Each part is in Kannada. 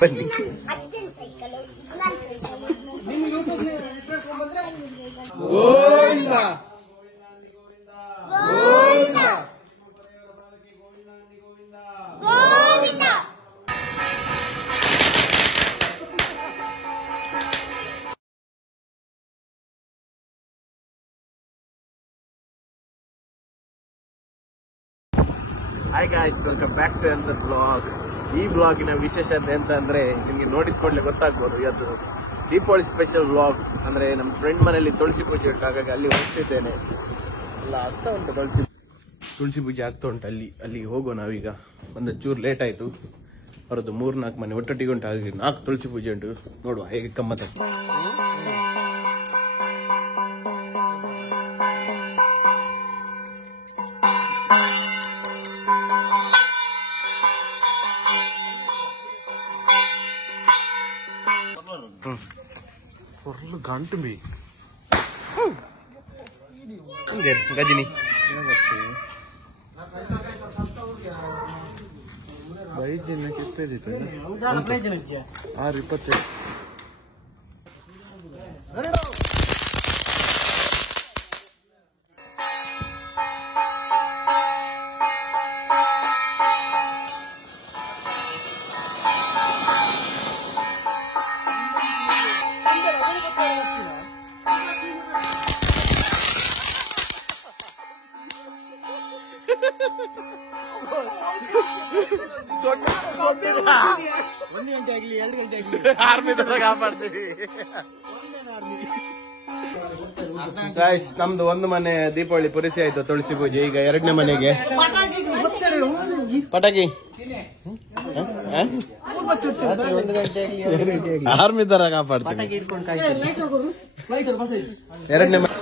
ಬನ್ನಿ. Hi guys, welcome back to another blog. ಈ ಬ್ಲಾಗಿನ ವಿಶೇಷತೆ ಅಂತ ಅಂದ್ರೆ ನಿಮ್ಗೆ ನೋಡಿದ ಕೂಡಲೇ ಗೊತ್ತಾಗ್ಬೋದು. ಇವತ್ತು ದೀಪಾವಳಿ ಸ್ಪೆಷಲ್ ಬ್ಲಾಗ್. ಅಂದ್ರೆ ನಮ್ಮ ಫ್ರೆಂಡ್ ಮನೆಯಲ್ಲಿ ತುಳಸಿ ಪೂಜೆ ಉಂಟು, ಹಾಗಾಗಿ ಅಲ್ಲಿ ಹೋಗ್ತಿದ್ದೇನೆ. ಎಲ್ಲ ಆಗ್ತಾ ಉಂಟು, ತುಳಸಿ ಪೂಜೆ ಆಗ್ತಾ ಉಂಟು. ಅಲ್ಲಿಗೆ ಹೋಗೋ ನಾವೀಗ. ಒಂದು ಚೂರು ಲೇಟ್ ಆಯ್ತು. ಅವರದ್ದು 3-4 ಮನೆ ಒಟ್ಟೊಟ್ಟಿಗೆ ಉಂಟು, ಹಾಗೆ 4 ತುಳಸಿ ಪೂಜೆ ಉಂಟು. ನೋಡುವ ಹೇಗೆ ಗಮ್ಮತ್ತ. ಗಂಟು ಗಜಿನಿ ಬೈದಿನಕ್ಕೆ ಎಷ್ಟಿತ್ತು? 6:20. ಗಾಯ್ಸ್, ನಮ್ದು ಒಂದು ಮನೆ ದೀಪಾವಳಿ ಪೂರೈಸಿ ಆಯ್ತು, ತುಳಸಿ ಪೂಜೆ. ಈಗ 2ನೇ ಮನೆಗೆ ಪಟಾಕಿ ಆರ್ಮಿ ತರ ಕಾಪಾಡ್ತೀವಿ. 2ನೇ ಮನೆ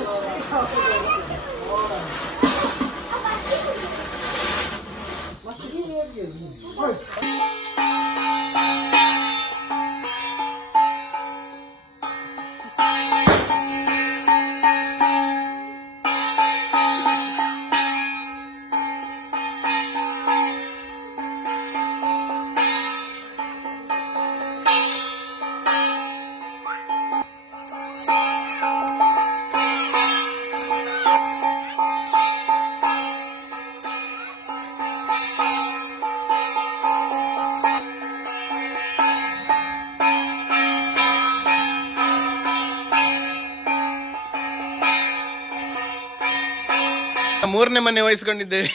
ಮೂರನೇ ಮನೆ ವಹಿಸ್ಕೊಂಡಿದ್ದೇವೆ.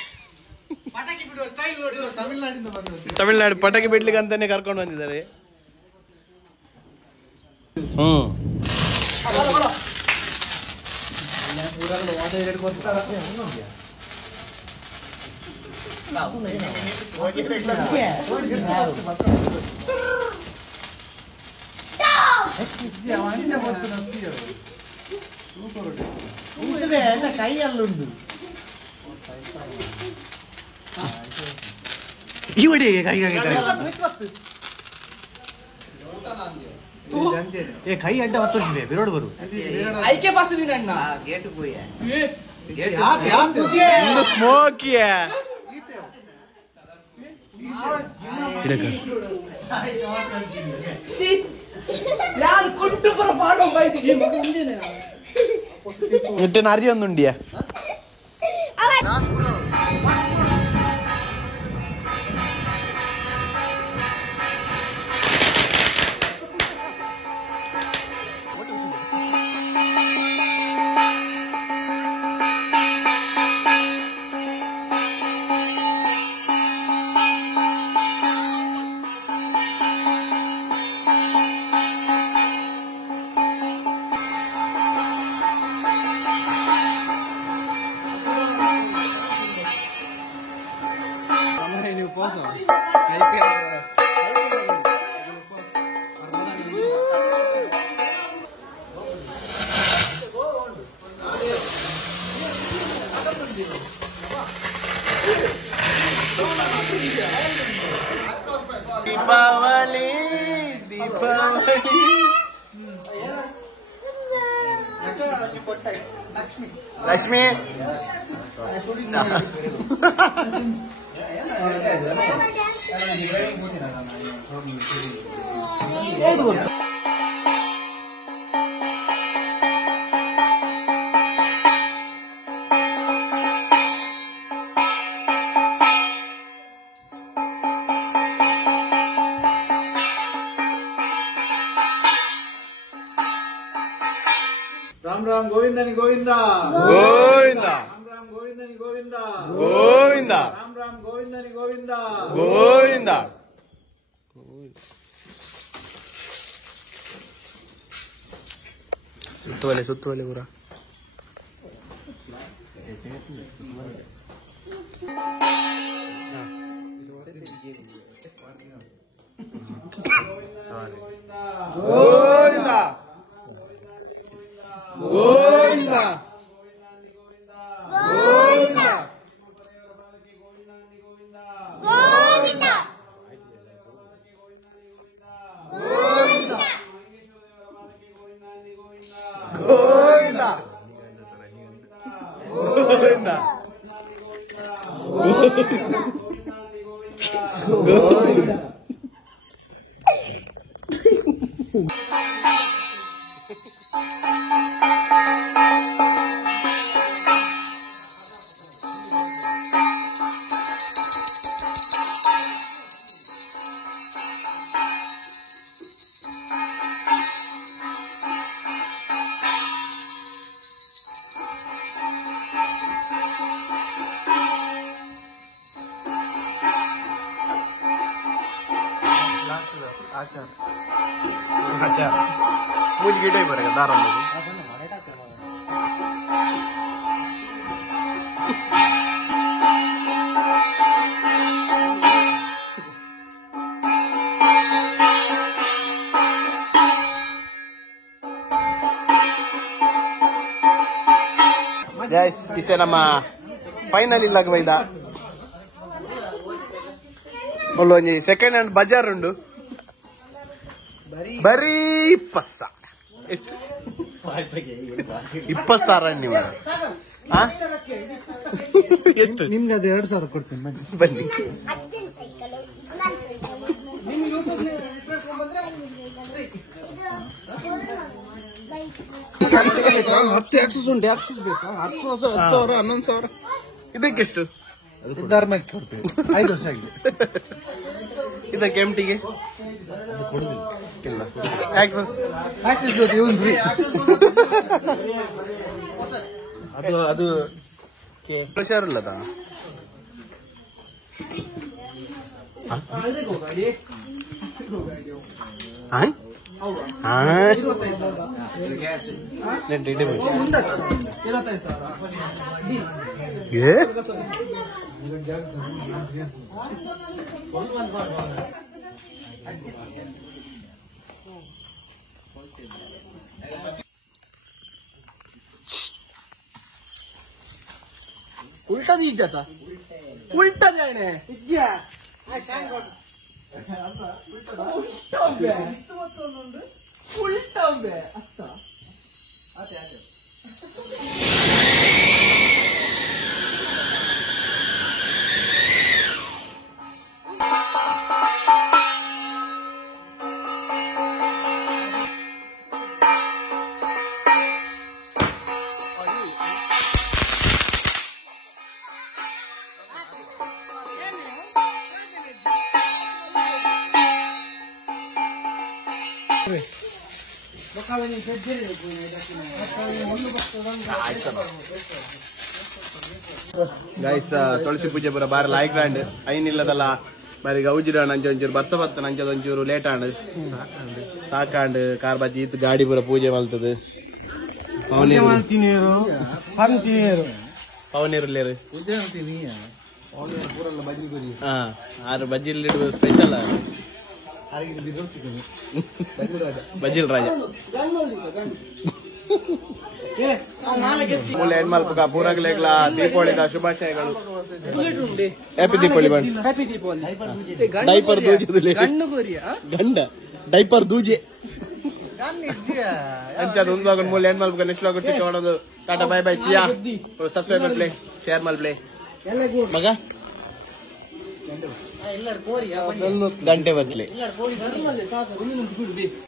ತಮಿಳ್ನಾಡು ಪಟಾಕಿ ಬಿಡ್ಲಿಕ್ಕೆ ಅಂತಾನೆ ಕರ್ಕೊಂಡು ಬಂದಿದ್ದಾರೆ. ಕೈಯಲ್ಲುಂಟು ಕೈ ಅಡ್ಡ ಮತ್ತೊಂದಿದೆ ಬಿರೋಡು ಬರು ಸ್ಮೋಕಿಯ ഇട്ട് അറിയൊന്നുണ്ടിയാ दीपावली दीपावली लक्ष्मी राम राम गोविंदनी गोविंदा गोविंदा राम राम गोविंदनी गोविंदा गोविंदा राम राम गोविंदनी गोविंदा गोविंदा ಸುತ್ತುವಲೆ ಸುತ್ತುವಲೆ ಪೂರ ಗೋವಿಂದ ಗೋವಿಂದ ಗೋವಿಂದ ಗೋವಿಂದ ಗೋವಿಂದ ಗೋವಿಂದ आचार मुझ गिटे बरेगा दारा गैस इसे ನಮ್ಮ ಫೈನಲ್ ಇಲ್ಲ ಬೈದ ಒಳ್ಳೊಂಜಿ ಸೆಕೆಂಡ್ ಹ್ಯಾಂಡ್ ಬಜಾರ್ ಉಂಡು ಬರೀ 20,000 ನೀವು ಎಷ್ಟು ನಿಮ್ಗೆ ಅದು 2,000 ಕೊಡ್ತೀನಿ ಬನ್ನಿ ಮತ್ತೆ ಆಕ್ಸಸ್ ಉಂಟು ಆಕ್ಸಸ್ ಬೇಕಾ 10,000 11,000 ಇದಕ್ಕೆಷ್ಟು ಧರ್ಮಕ್ಕೆ ಕೊಡ್ತೀವಿ 5 ವರ್ಷ ಆಗಿದೆ ಇದಕ್ಕೆ ಎಂಟಿಗೆ ಇಲ್ಲ ಆಕ್ಸಸ್ ಜೊತೆ ಇವನ್ ಫ್ರೀ ಅದು ಪ್ರೆಷರ್ ಇಲ್ಲದ उल्टा नहीं जाता उल्टा जाने उल्टा अच्छा ಗೈಸ್ ತುಳಸಿ ಪೂಜೆ ಪೂರ ಬಾರಿ ಲಾಯ್ಕ್ ಆಂಡ್ ಐನಿಲ್ಲದಲ್ಲ ಬಾರಿ ಗೌಜಿರ ನಂಜ ಒಂಚೂರು ಬರ್ಸ ಬತ್ತ ನಂಜದ ಒಂಚೂರು ಲೇಟ್ ಆಂಡ್ ಸಾಕಾಂಡ್ ಕಾರ್ ಬಜ್ಜಿ ಇತ್ತು ಗಾಡಿ ಪೂರ ಪೂಜೆ ಮಲ್ತದ ಪವನೀರು ಲೇರು ಹಾ ಆರು ಬಜ್ಜಿಲ್ ಇಡುವ ಸ್ಪೆಷಲ್ ಬಜ್ಜಿಲ್ ರಾಜ ಮೂಲೆ ಹೆಣ್ಮಲ್ಪಕ ಪೂರಗ್ಲೇಗ್ಲ ದೀಪಾವಳಿದ ಶುಭಾಶಯಗಳು ಹ್ಯಾಪಿ ದೀಪಾವಳಿ हैप्पी दीपावली ಡೈಪರ್ ದೂಜೆ ಗಂಡ ಡೈಪರ್ ದೂಜೆ ಅಂಚದ ಒಂದು ಮೂಲೆ ಹೆಣ್ಮಲ್ಪಕ ನೆಕ್ಸ್ಟ್ ಲಾಗ್ ಸಿಕ್ಕ ಮಾಡೋದು ಟಾಟಾ ಬೈ ಬೈ ಸಿಯಾ ಸಬ್ಸ್ಕ್ರೈಬ್ ಮಾಡ್ಲೇ ಶೇರ್ ಮಾಡ್ಲೇ ಮಗ ಎಲ್ಲರೂ ಕೋರಿ ಗಂಟೆ ಬತ್ಲಿ ಎಲ್ಲರೂ ಕೋರಿ ಸಾಕು